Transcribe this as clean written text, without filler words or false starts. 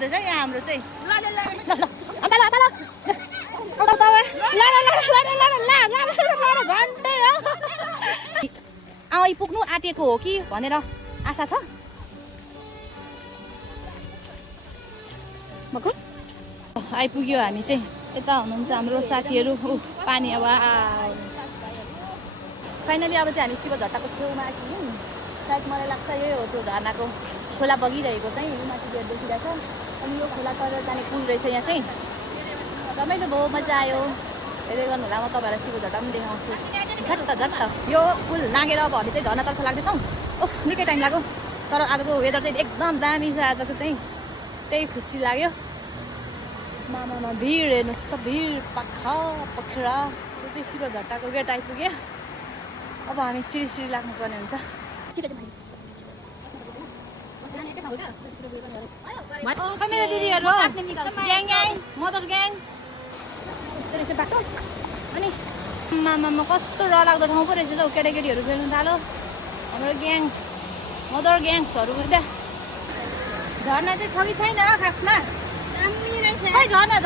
हुँदैछ यहाँ हाम्रो चाहिँ आइपुग्नु आँटेको हो कि भनेर आशा छ आइपुग्यो हामी चाहिँ यता हुनुहुन्छ हाम्रो साथीहरू पानी अब फाइनली अब चाहिँ हामी शिव झट्टाको छेउमा आइपुग्यौँ सायद मलाई लाग्छ यही हो त्यो झर्नाको खोला बगिरहेको चाहिँ माथि देखिरहेको छ अनि यो खोला तर जाने पुल रहेछ यहाँ चाहिँ रमाइलो भयो मजा आयो हेर्दै गर्नु होला म तपाईँहरूलाई शिव झट्टा पनि देखाउँछु झट्ट यो पुल नागेर अब हामी चाहिँ झर्नातर्फ लाग्दैछौँ ओह निकै टाइम लाग्यो तर आजको वेदर चाहिँ एकदम दामी छ आजको चाहिँ त्यही खुसी लाग्यो मामा भिड हेर्नुहोस् त भिड पखेरा यो चाहिँ शिव झट्टाको गेट आइपुग्यो अब हामी सिडी लाग्नुपर्ने हुन्छ मेरो दिदीहरू ग्याङ मदर ग्याङ रहेछ बाटो अनि मामा कस्तो डरलाग्दो ठाउँ पो रहेछ हौ केटाकेटीहरू खेल्नु थालो हाम्रो ग्याङ मदर ग्याङ्सहरू त्यहाँ झर्ना चाहिँ छ कि छैन खासमा खै झर्ना